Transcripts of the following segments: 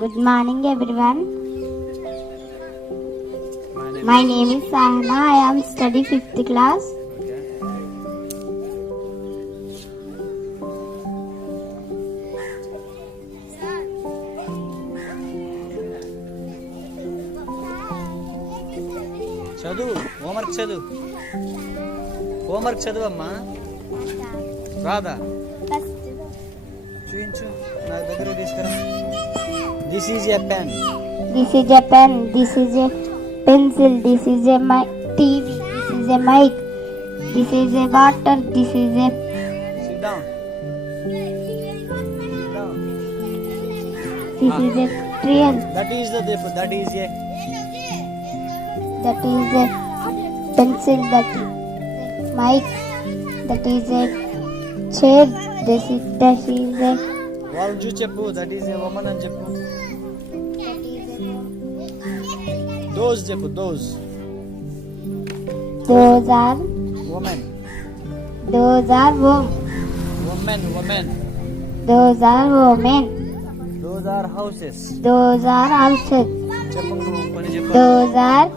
Good morning, everyone. My name is Sahana. I am studying 5th class. చదువు హోంవర్క్ చదువు అమ్మా. రాదా? చూపించు, నా దగ్గర తీసుకురా. This is a pen. This is a pen. This is a pencil. This is a TV. This is a mic. This is a water. This is a... Sit down. This is a train. That is a That is a pencil. That is mic. That is a chair. That is a... వాళ్ళు చూసి చెప్పు. That is a woman అని చెప్పు. Those చెప్పు. Those are women. Women. Those are women. Those are houses. Those are houses. చెప్పు, నువ్వు కొన్ని చెప్పు. Those are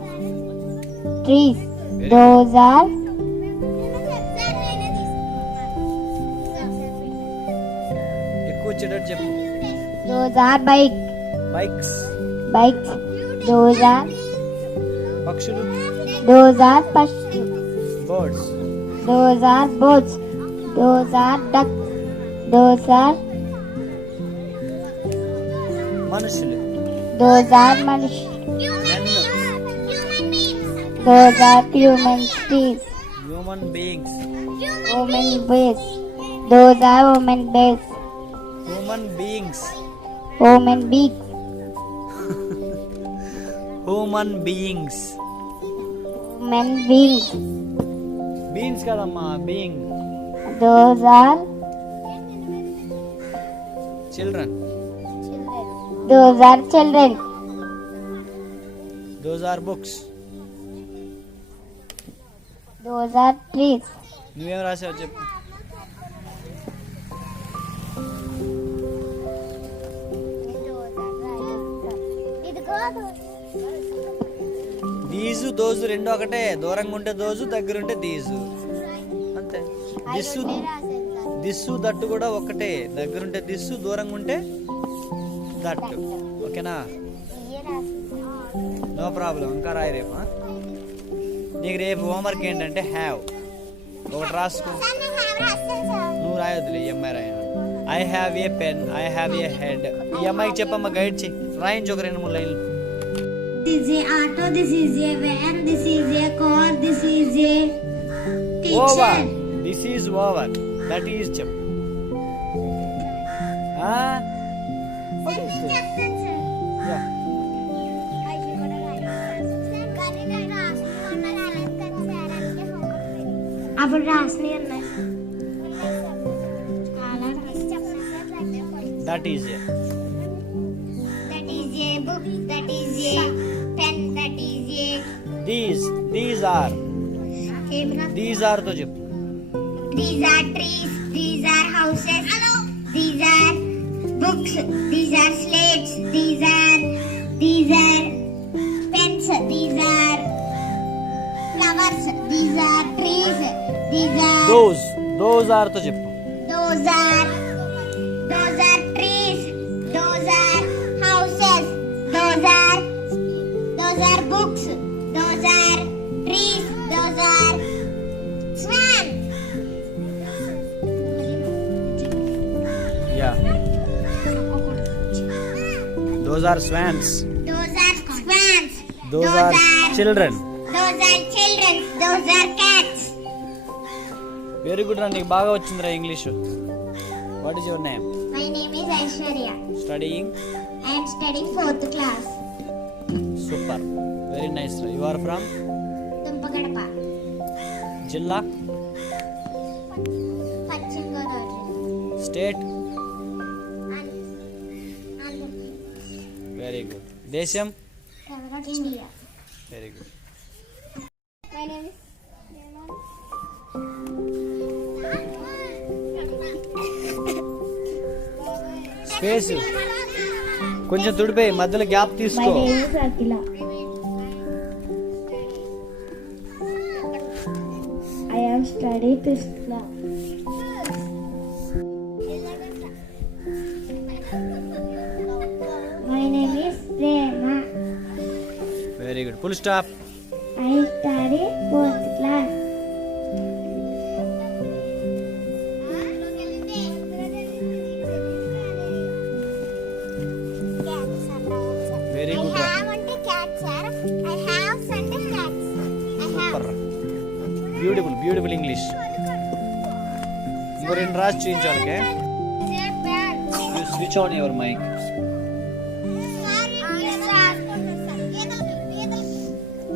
trees. Those are ఎక్కువ వచ్చేటట్టు చెప్పు. Those are bikes. Those are పక్షులు. Those are pashtu. Birds. Those are boats. Those are ducks. Those are మనుషులు. Those are manish. Men. Those are human beings. Human beings. Women beings. Those are women beings. Human beings. Women beings. Human beings. Women beings. Beings కదమ్మా, being. Those are Children. Those are children. Those are books. Those are trees. నువ్వేం రాసావు చెప్పు. దీసు దోజు రెండు ఒకటే. దూరంగా ఉంటే దోజు, దగ్గర ఉంటే దీసు, అంతే. దిస్సు దట్టు కూడా ఒకటే. దగ్గరుంటే దిస్సు, దూరంగా ఉంటే దట్టు. ఓకేనా? No problem. ఇంకా రాయి రేపు. నీకు రేపు హోంవర్క్ ఏంటంటే హ్యావ్ ఒకటి రాసుకో. నువ్వు రాయొద్దులే, ఈ అమ్మాయి రాయ. I have a pen, I have a head. ఈ అమ్మాయికి చెప్పమ్మా, గైడ్ చేయి. రాయించు ఒక 2-3 లైన్లు. This is a auto. This is a van. This is a car. This is a over. kitchen. This is over. That is చెప్పు. అప్పుడు రాసిన that is a. That is a book. That is a pen. That is a These are. These are తో చెప్పు. These are trees. These are houses. These are books. These are slates. These are pens. These are flowers. These are trees. These are Those are తో చెప్పు. Those are trees. Those are houses. Those are books. Those are trees. Those are swans. Yeah. Those are swans. Those are swans. Those are children. Those are children. Those are cats. Very good రా, నీకు బాగా వచ్చిందిరా ఇంగ్లీషు. What is your name? My name is Aishwarya. Studying? I am studying 4th class. Super, very nice రా. You are from? Tumpagadapa. జిల్లా? Pachim Godavari. State? Andhra. Very good. దేశం? India. Very good. My name is space? కొంచెం తుడిపోయి మధ్యలో gap My తీసుకో. name is Akila. I am studying fifth class. My name is Prema. Very good. Full stop. I study fourth class. Very good. Super. Beautiful beautiful English. ఇంకో రెండు రాసి చూపించాలి. Okay, switch on your mic.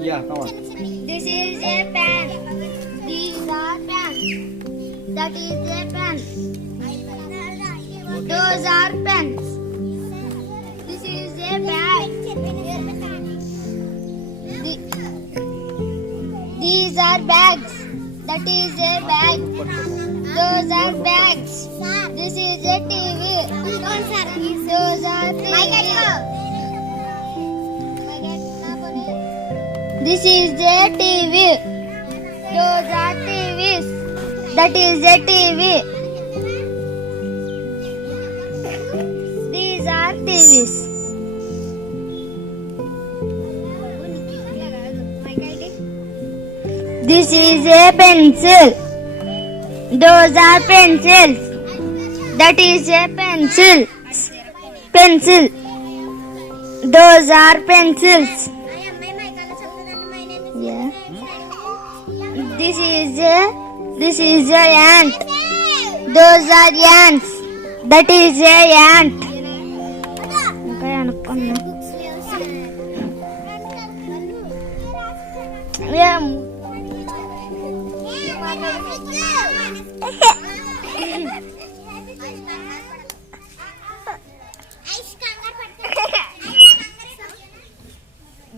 Yeah, come on. This is a pen. These are pens. That is a pen. Those are pens. This is a bag. These are bags. That is a bag. Those are bags. This is a TV. Those are TV. This is a TV. Those are TVs. That is a TV. These are TVs. This is a pencil. Those are pencils. That is a pencil. Pencil. Those are pencils. Yeah. This is a ant. Those are ants. That is a ant. Okay, అనుకున్నా. Yeah.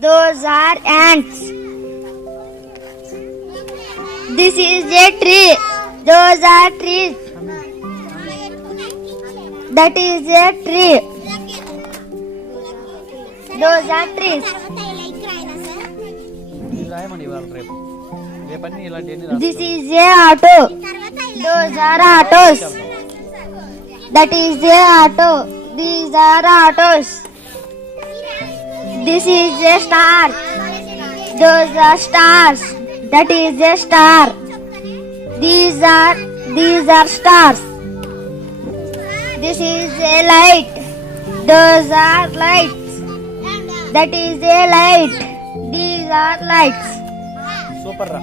Those are ants. This is a tree. Those are trees. That is a tree. Those are trees. ఇది రాయమని ఇవాళ రేపు రేపన్నీ ఇలాంటివన్నీ రాసుకో. This is a auto. Those are autos. That is a auto. These are autos. This is a star. Those are stars. That is a star. These are stars. This is a light. Those are lights. That is a light. These are lights. Super రా.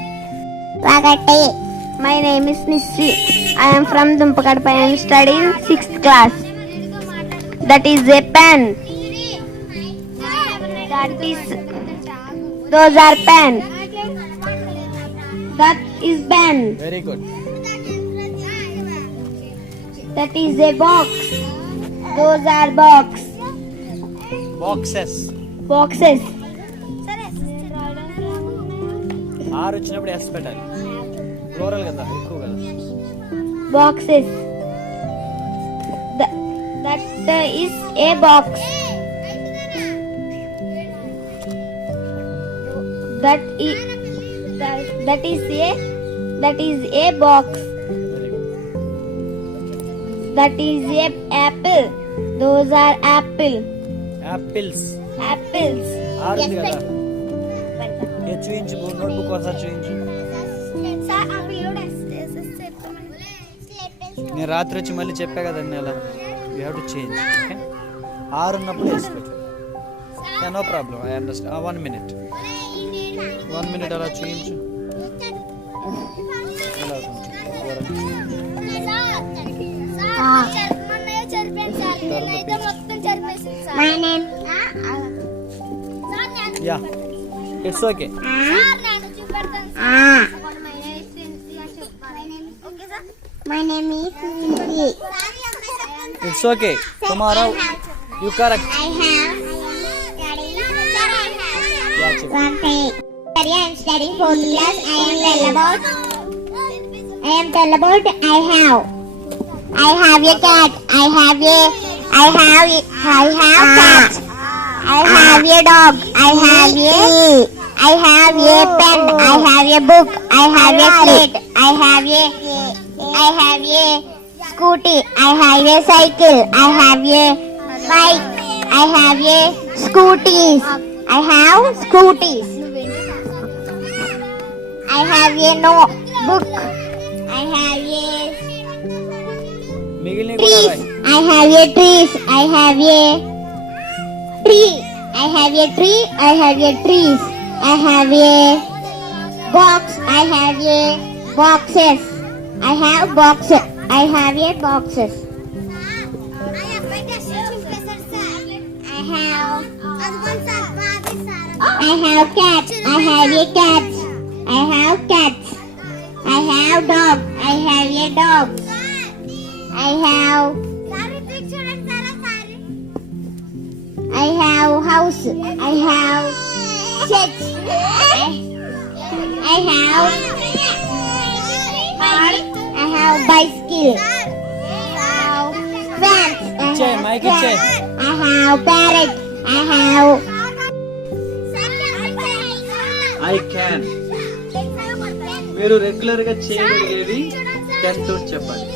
Ragatti. My name is Nisri. I am from Dumpakadpa. I am studying 6th class. That is a pen. Those are pen. That is pen. Very good. That is a box. Those are box. Boxes. Boxes. Are వచ్చినప్పుడు S పెట్టాలి. Plural కదా, ఎక్కువ కదా. Boxes. That is a box. That is a box. Very good. That is a apple. Those are apple. Apples. Apples. Are ఉంది కదా. ఏ చూయించు, నోట్బుక్ ఒకసారి చూయించు. నేను రాత్రి వచ్చి మళ్ళీ చెప్పా కదండి అలా. You have to change. Okay, are ఉన్నప్పుడు వేసుకోవచ్చు. No problem, I understand. 1 minute. 1 minute అలా చూయించు. ఇలా కొంచెం దూరం చూయించు. My name. Yeah, it's okay. My name is Nidhi. It's okay. Tomorrow you correct. I have one thing. I am studying 4th class. I am tell about. I have a cat. I have a I have cat. I have a dog. I have a pen. I have a book. I have a slate. I have a scooty. I have a cycle. I have a bike. I have a scooties. I have scooties. I have a book. I have a మిగిలిన కూడా trees. రాయి. I have a trees. I have a tree. I have a tree. I have a trees. I have a box. I have a boxes. I have boxes. I have a boxes. I have cats. I have a cat. I have cats. I have dog. I have a dog. I have house. I have church. I have bicycle. I have fans. ఇచ్చే mic ఇచ్చే. I have parrot. I have I can. మీరు regular గా చేయగలిగేవి 10 తో చెప్పండి.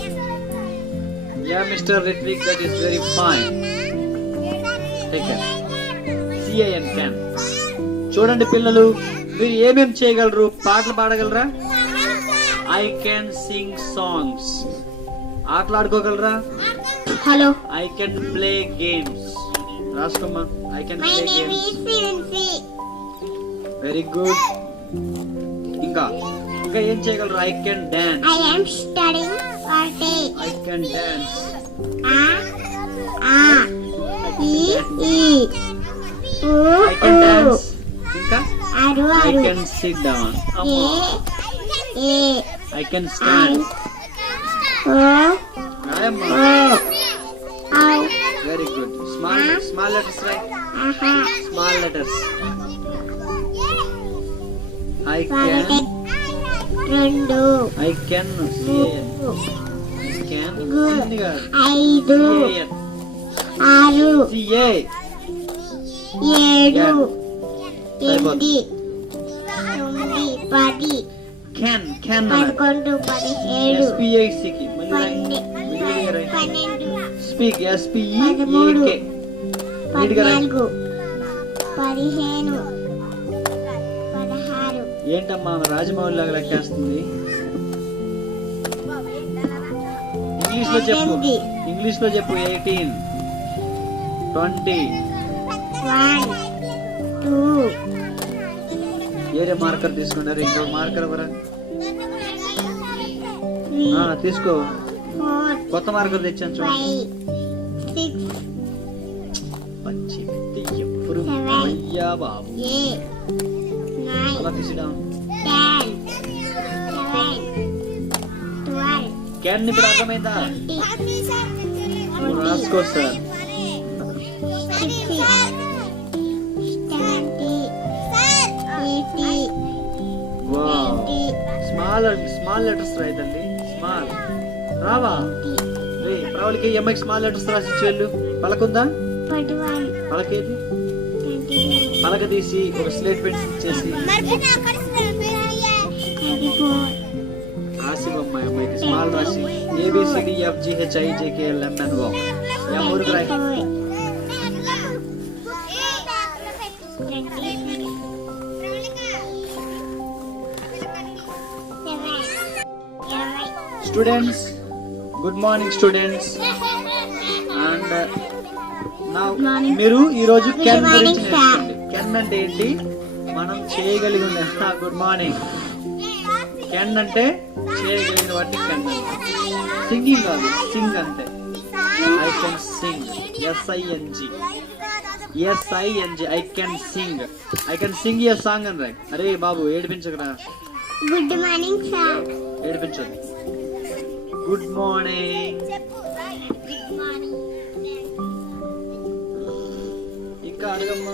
Yeah mister Ritwik, that is very fine. Take care. CAN can. చూడండి పిల్లలు, మీరు ఏమేం చేయగలరు? పాటలు పాడగలరా? I can sing songs. ఆటలాడుకోగలరా? hello. I can play games. రాసుకోమ్మా. I can My play name games. is Princy. Very good. ఇంకా ఏం చేయగలరు? I can dance. I am studying for day. I can dance. E U I can dance. ఇంకా Aru I Aru can SIT down. A I can stand. O రాయమ్మా. O very good. Small letters right. aha small letters. I can. రెండు I can. I can. ఐదు ఆరు CA. ఏడు సరిపోతుంది. ఎనిమిది తొమ్మిది 10 కెన్. 11 17 SPIC కి మళ్ళీ రాయి. 12 స్పీక్. SPEAK. నీట్గా రాయి. 14 15 ఏంటమ్మా రాజమౌళి లాగా లెక్కేస్తుంది? ఇంగ్లీష్ లో చెప్పు. 18 20 1 2 ఏరే మార్కర్ తీసుకున్నారు. ఇంకో మార్కర్ ఎవరా? 3 తీసుకో. 4 కొత్త మార్కర్ తెచ్చాను చూడండి. 5 6 పచ్చి వ్యక్తి ఎప్పుడు 7 అయ్యా బాబు. 8 9 అలా తీసిడాం. 10 11 12 క్యాన్ ఇప్పుడు అర్థమైందా? 20 రాసుకో సార్. 60 70 80 వావ్. 90 స్మాల్ లెటర్స్ రాయదండి. స్మాల్ రావా? రే ప్రవళికి ఎంఐకి స్మాల్ లెటర్స్ రాసి వెళ్ళు. పలకుందా? 21 పలకేది? 22 పలక తీసి ఒక స్లేట్ పెన్సిల్ చేసి 24 రాసి అమ్మాయి అమ్మాయికి స్మాల్ రాసి ABCDFGHIJKLMNO. ఎం ఊరికి రాయి. 20 students, good morning students. And నా మీరు ఈరోజు కెన్ గురించి నేర్చుకోండి. కెన్ అంటే ఏంటి? మనం చేయగలిగింది. Good morning. కెన్ అంటే చేయగలిగిన వాటి కెన్. సింగింగ్ కాదు, సింగ్ అంతే. I can sing. SING. I can sing. I can sing a song అని రాయ్. అరే బాబు ఏడిపించకరా. Good morning sir. ఏడిపించదు. Good morning. ఇంకా అడగమ్మా.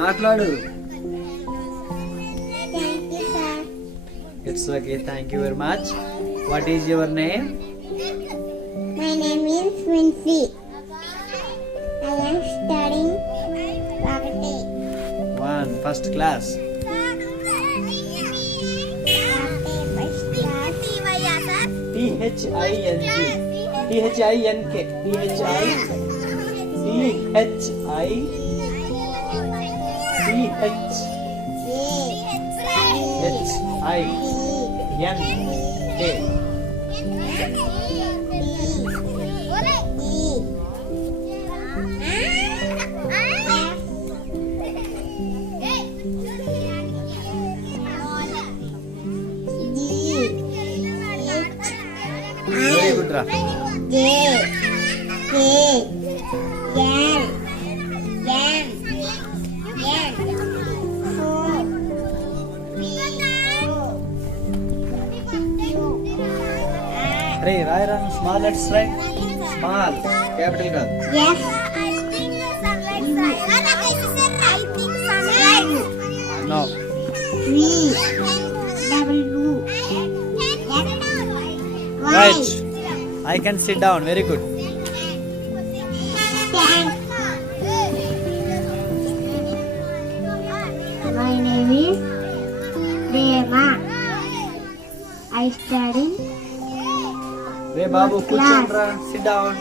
మాట్లాడు. Thank you sir. It's okay. Thank you very much. What is your name? My name is Wincy. I am studying Prakati. 1. First class. THINK. Very good, Ra. Ray, run small letters, right? Small, capital God. Yes. No. Right. I can sit down. Very good. My name is Rema. I study Ray Babu, kuchundra. Sit down.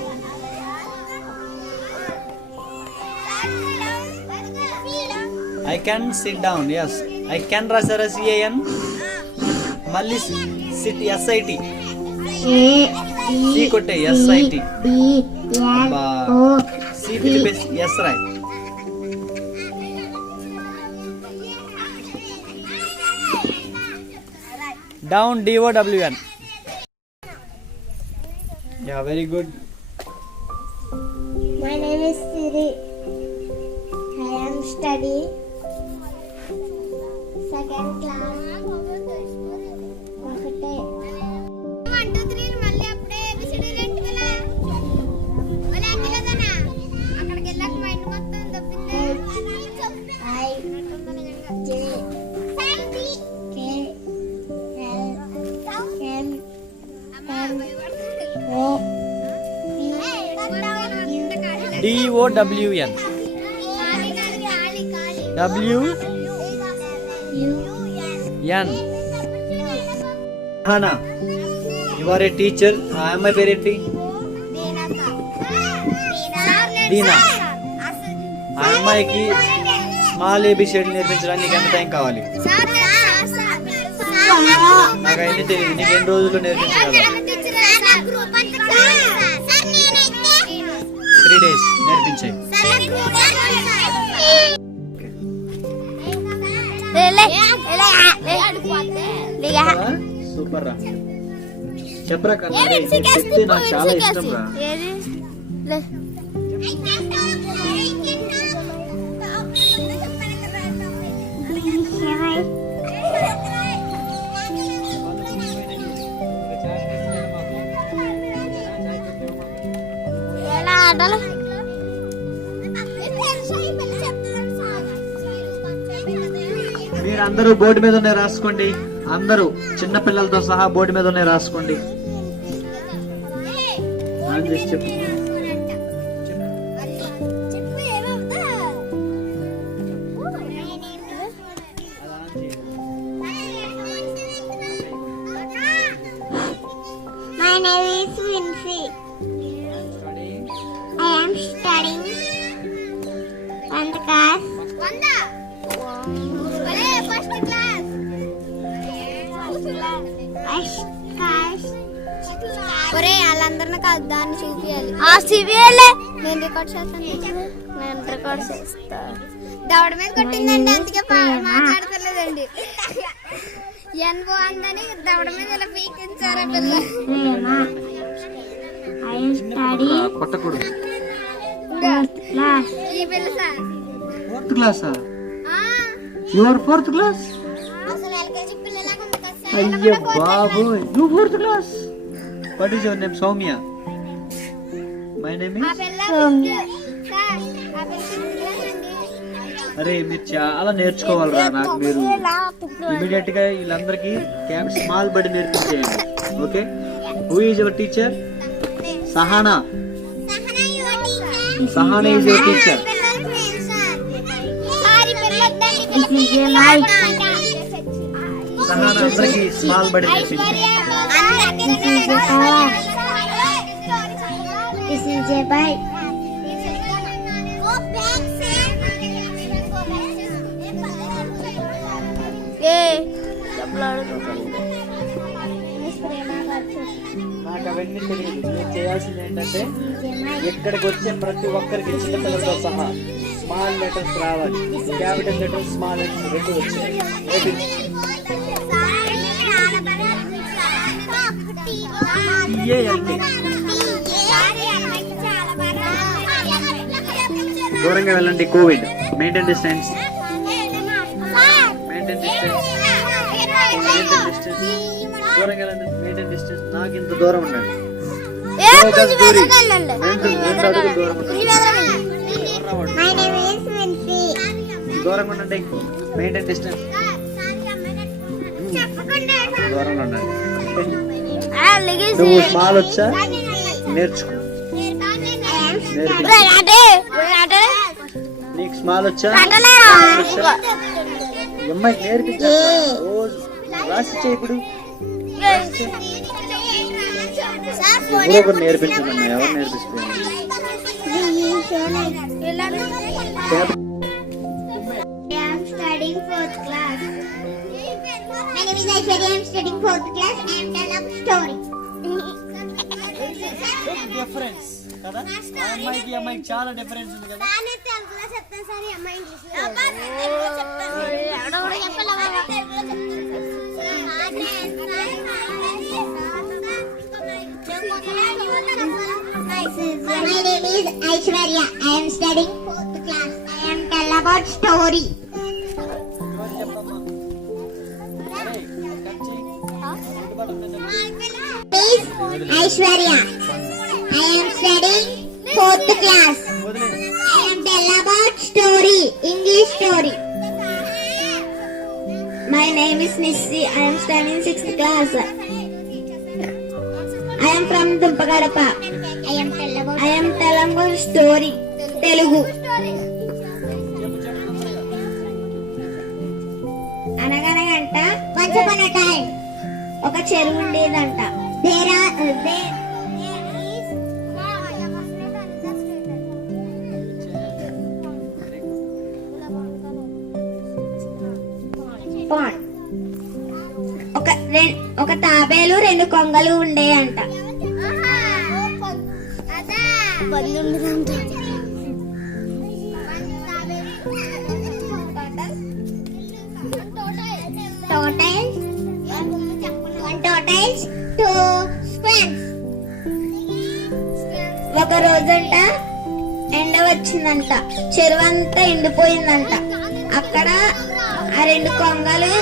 I can sit down. Yes. I can rasara CAN. Malli sit SIT. C kotte SIT. Abba. C tilipes yes right. Down DOWN. Yeah, very good. My name is Siri. I am studying second class. ఒకటే. 1 2 3 మళ్ళీ అప్పుడే ABCD రెంట్వలా. ఒలే అక్కడదనా. అక్కడికి వెళ్ళాక మైండ్ మొత్తం దబ్బింది. I J K L M O DOWN. WN. Hana, you are a teacher. I am a parent. Dina. ఆ అమ్మాయికి స్మాల్ ABCD నేర్పించడానికి ఎంత టైం కావాలి? నాకు అయితే తెలియదు. నీకు ఎన్ని రోజుల్లో నేర్పించగలవు? 3 days నేర్పించాయి. సూపర్ రా. చెప్పరా కన్నా, చెప్తే నాకు చాలా ఇష్టం రా. మీరందరూ బోర్డు మీద ఉన్నాయి రాసుకోండి. అందరూ చిన్న పిల్లలతో సహా బోర్డు మీద ఉన్నాయి రాసుకోండి. చెప్పు. My name is Wincy. I am studying 1st class. ఒరే వాళ్ళందరినీ కాదు, దాన్ని చూపియాలి. నేను రికార్డ్ చేస్తాను. నేను రికార్డ్ చేస్తా. దవడ మీద కొట్టిందండి, అందుకే మాట్లాడతలేదండి. ఎన్వో అందని దవడ మీద ఇలా పీకించారా పిల్ల. కొట్టకూడదు. ఈ పిల్ల sir 4th class. You are 4th class? అసలు ఎల్కేజీ పిల్లలాగా ఉంది కదా సార్. అయ్యో బాబు, you 4th class? What is your name? Soumya. My name ఆ is పిల్ల సోమ్య సార్. ఆ పిల్ల పిల్లలండి. అరే మీరు చాలా నేర్చుకోవాలరా. నాకు మీరు ఇమీడియట్ గా వీళ్ళందరికీ స్మాల్ బడి నేర్పించేయండి. Okay. Who is your teacher? Sahana. Sahana is your teacher. This is a mic. Sahana అందరికి స్మాల్ బడి నేర్పించు. This is a car. This is a bike. నాకు అవన్నీ తెలియదు. నేను చేయాల్సింది ఏంటంటే ఎక్కడికి వచ్చే ప్రతి ఒక్కరికి చిన్నపిల్లలతో సహా స్మాల్ లెటర్స్ రావాలి. క్యాపిటల్ లెటర్స్, స్మాల్ లెటర్స్ రెండు వచ్చాయి. దూరంగా వెళ్ళండి. Covid. Maintain distance. Maintain distance. Maintain distance. దూరంగా వెళ్ళండి. Maintain distance. నాకు ఇంత దూరం ఉండండి. దూరంగా ఉండండి. Maintain distance. దూరంగా ఉండండి. నువ్వు స్మాల్ వచ్చా? నేర్చుకో. నీకు స్మాల్ వచ్చా? అమ్మాయికి నేర్పించా. రోజు రాసిచ్చే. ఇప్పుడు ఎవరో ఒకరు నేర్పించండి. ఎవరు నేర్పిస్తున్నారు? Studying 4th class. My name is Aishwarya. I am studying 4th class. I am telling a story. Difference కదా. అమ్మాయికి అమ్మాయికి చాలా డిఫరెన్స్ ఉంది కదా. నానే తెలుగులో చెప్తాను సార్, అమ్మాయి ఇంగ్లీష్ లో. తెలుగులో చెప్తాను. ఎవడో కూడా చెప్పాలి. తెలుగులో చెప్తాను sir. My name is Aishwarya. I am studying 4th class. I am telling about story. Aishwarya. I am studying 4th class. I am tell about story, English story. My name is Nissi. I am studying 6th class. I am from Dumpagadapa. I am tell about story, Telugu. అనగనగంట once upon a time ఒక చెరువు ఉండేదంట. ఒక తాబేలు 2 కొంగలు ఉండేయంట. ఒక రోజంట ఎండ వచ్చిందంట. చెరువంతా ఎండిపోయిందంట. అక్కడ ఆ 2 కొంగలు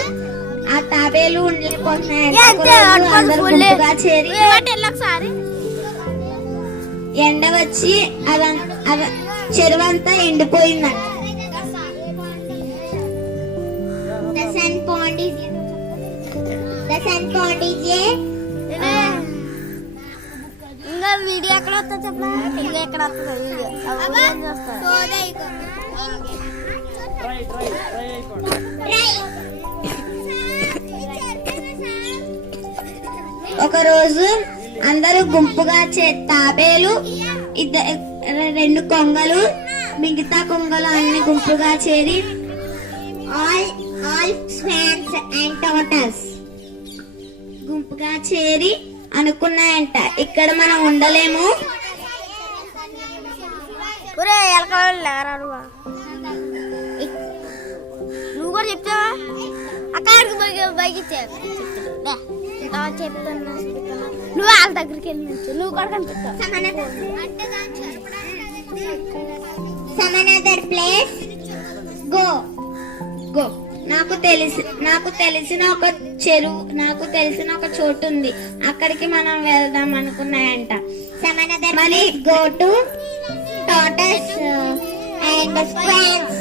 ఆ తాబేలు ఉండలేకపోతున్నాయంట. చేరి ఎండ వచ్చి చెరువంతా ఎండిపోయిందంట. The sun pond is ఇంకా వీడియో ఎక్కడ వస్తా చెప్పా. ఇంకా ఎక్కడ వస్తుందో వీడియో ఒక రోజు అందరూ గుంపుగా తాబేలు 2 కొంగలు మిగతా కొంగలు అన్ని గుంపుగా చేరి all swans and tortoises గుంపుగా చేరి అనుకున్నాయంట, ఇక్కడ మనం ఉండలేము. నువ్వు కూడా చెప్తావా? అక్కడికి బైకి చెప్తున్నా. నువ్వు వాళ్ళ దగ్గరికి వెళ్ళి నువ్వు కూడా కనిపిస్తావు. Some another place go. నాకు తెలిసిన ఒక చెరువు, నాకు తెలిసిన ఒక చోటు ఉంది, అక్కడికి మనం వెళ్దాం అనుకున్నాయంట. Some another place go to tortoise and swans.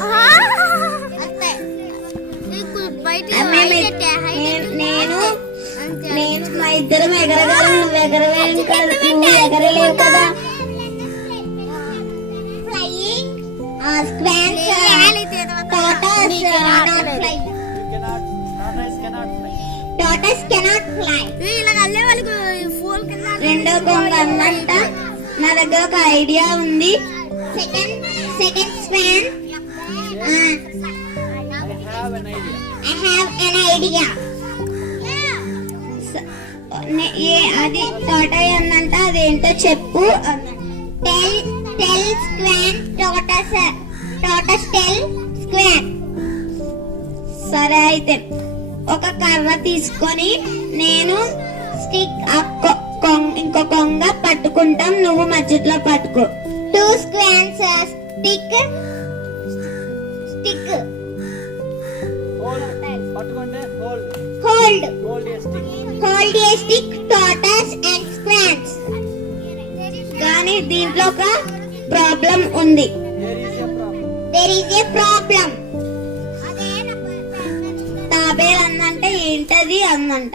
నేను మా ఇద్దరం ఎగరగలం, నువ్వు ఎగరలేవు కదా, నువ్వు ఎగరలేవు కదా. రెండో కొంగ అన్నంట, నా దగ్గర ఒక ఐడియా ఉంది. Second swan, I have an idea. అది తోటాయి అన్నంట, అదేంటో చెప్పు. Tell swan tortoise tell swan. సరే అయితే ఒక కర్ర తీసుకొని నేను స్టిక్ ఇంకో కొంగ పట్టుకుంటాం, నువ్వు మధ్యలో పట్టుకో. 2 swans stick hold a stick tortoise and swans. కానీ దీంట్లో ఒక ప్రాబ్లం ఉంది. There is a problem. తాబేల్ అన్నంటే ఏంటది అన్నంట.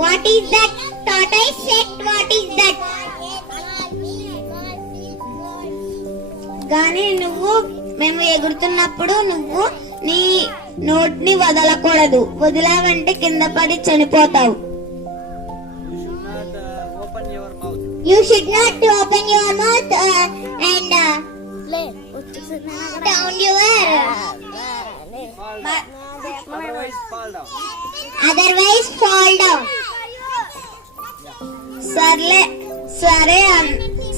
What is that? Tortoise said what is that. కానీ మేము ఎగురుతున్నప్పుడు నువ్వు నీ నోటిని వదలకూడదు. వదిలావంటే కింద పడి చనిపోతావు. You should not open your mouth and down your otherwise fall down.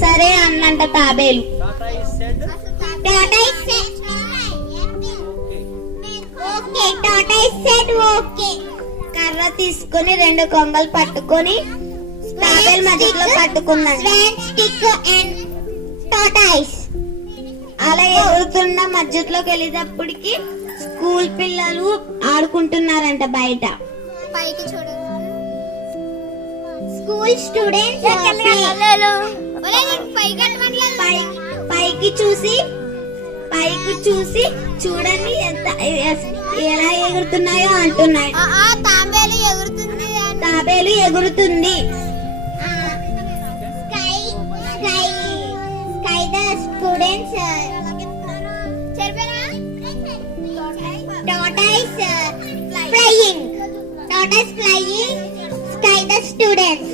సరే అన్నంట తాబేలు. Tortoise said okay. కర్ర తీసుకొని 2 కొంగలు పట్టుకొని తాబేలు మధ్యలో పట్టుకున్నాడు. అలా ఎగురుతున్న మధ్యలోకి వెళ్ళేటప్పటికి స్కూల్ పిల్లలు ఆడుకుంటున్నారంట బయట. పైకి చూడండి. స్కూల్ స్టూడెంట్స్ పైకి చూసి చూడండి ఎలా ఎగురుతున్నాయో అంటున్నాయి. తాబేలు ఎగురుతుంది. Sky the students tortoise flying sky the students.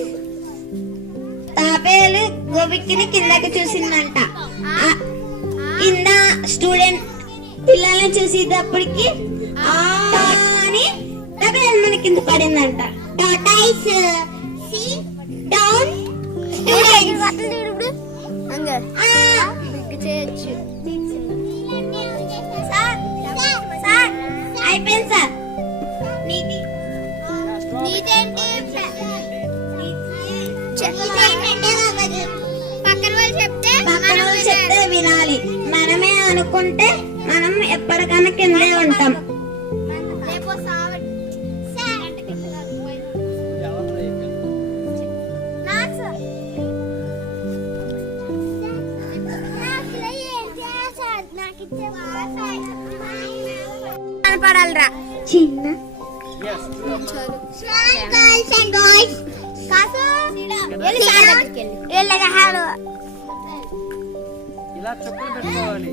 తాబేలు గోబిక్కిని కిందకి చూసిందంట. కింద స్టూడెంట్ పిల్లల్ని చూసేటప్పటికి అని తాబేలు మన కింద పడిందంట. tortoise see down students. అయిపోయింది సార్. పక్కన వాళ్ళు చెప్తే వినాలి. మనమే అనుకుంటే మనం ఎప్పటికైనా కిందే ఉంటాం. పడాలరా చిన్న ఇలా చెప్పులు పెట్టుకోవాలి.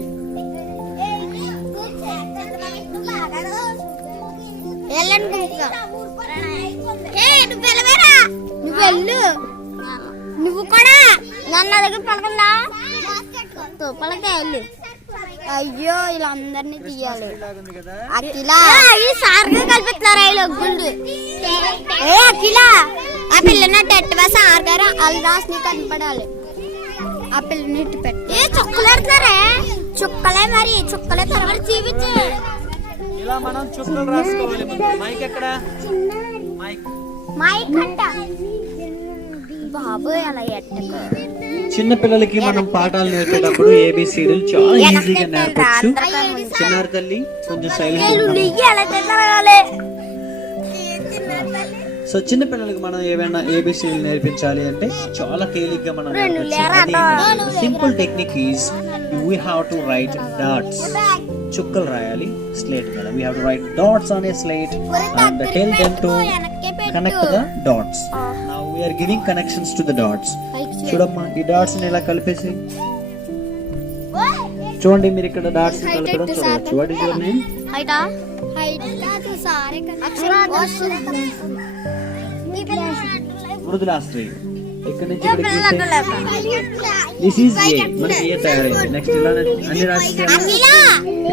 నువ్వు వెళ్ళు. నువ్వు కూడా నన్ను దగ్గర పడకుండా పడక వెళ్ళు. అయ్యో ఇలా అందరినీ తీయాలి. అఖిలా సార్గా కల్పిస్తున్నారు వీళ్ళు గుండు. ఏ అఖిలా ఆ పిల్లని టెట్వా సార్ గారు వాళ్ళు రాసి కనపడాలి. ఆ పిల్లని ఇట్టు పెట్టి చుక్కలు పెడుతున్నారే. చుక్కలే మరి చుక్కలే తర్వాత చూపించు. ఇలా మనం చుక్కలు రాసుకోవాలి. మైక్ ఎక్కడ? మైక్ అంట బాబు అలా ఎట్టకు. చిన్న పిల్లలకి మనం పాఠాలు నేర్పేటప్పుడు ఏబిసిడీలు చాలా ఈజీగా నేర్పచ్చు. చిన్నారు తల్లి కొంచెం సైలెంట్. సో చిన్న పిల్లలకి మనం ఏమైనా ఏబిసిడీలు నేర్పించాలి అంటే చాలా తేలిగ్గా మనం నేర్పచ్చు. Simple technique is we have to write dots. చుక్కలు రాయాలి స్లేట్ మీద. We have to write dots on a slate and tell them to connect the dots. Now we are giving connections to the dots. చూడమ్మా ఈ డాట్స్ ని ఇలా కలిపేసి చూడండి. మీరు ఇక్కడ డాట్స్ కలపడం చూడవచ్చు. What is your name? హైటా హైటా సారే మృదులాశ్రీ. ఇక్కడ నుంచి దిస్ ఈజ్ ఏ. మనకి ఏ తయారైంది. నెక్స్ట్ ఇలా అన్ని రాసి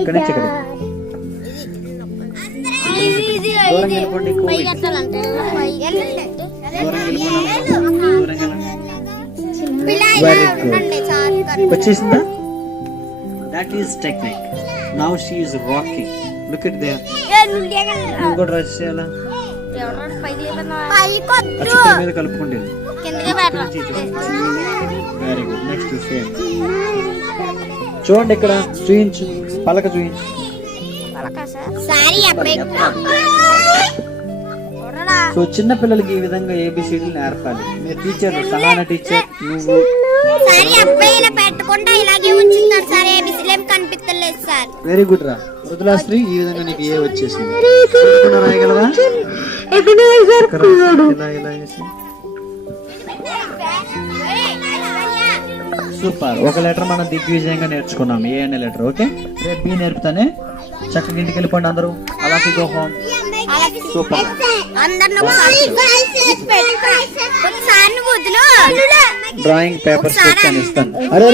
ఇక్కడ నుంచి ఇక్కడ దూరం వెళ్ళిపోండి. వచ్చేసిందా? That is technique. Now she is rocking. Look at there. ఇంకో డ్రెస్ చేయాలా? మీద కలుపుకోండి. Very good. Next same. చూడండి ఇక్కడ చూయించు. పలక చూయించు. సో చిన్న పిల్లలకి ఈ విధంగా ఏబిసిడి నేర్పాలి. మీరు టీచర్, సహాన టీచర్, నువ్వు పెట్టుకుంటా ఇలాగే ఉంచుతారు సార్. ఏబిసిడి ఏం కనిపించలేదు సార్. వెరీ గుడ్ రా మృదులాశ్రీ. ఈ విధంగా నీకు ఏ వచ్చేసింది. రాయగలవా? ఇలా వేసి సూపర్. ఒక లెటర్ మనం దిగ్విజయంగా నేర్చుకున్నాం. ఏ అనే లెటర్. ఓకే, రేపు బి నేర్పుతానే. చక్కగా ఇంటికి వెళ్ళిపోండి అందరూ. అలాగే go home. Super. Drawing papers తెచ్చాను, ఇస్తాను. అరే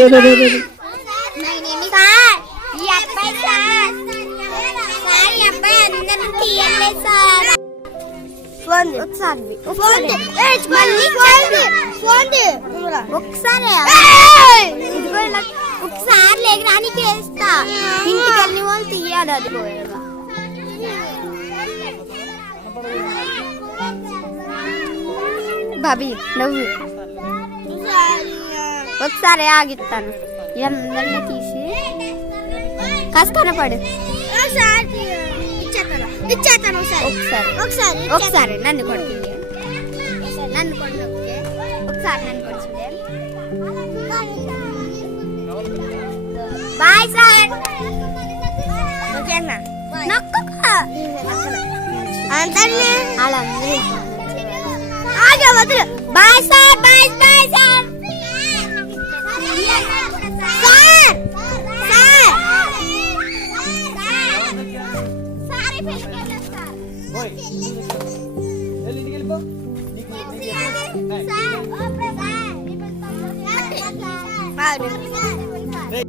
ఒకసారి లేకరానికి వేస్తా. ఇంటికి వెళ్ళి వాళ్ళు తీయాలి. అది బాబీ నవ్వు. ఒకసారి ఆగిస్తాను. అందరినీ తీసి కాస్త కనపడు. ఇచ్చేస్తాను ఒకసారి. ఒకసారి నన్ను కొడుతుంది. నన్ను కొడు. ఒకసారి నన్ను కొడుచుండే. Bye sir. ఓకేనా? Bye sir. Bye bye sir. Sir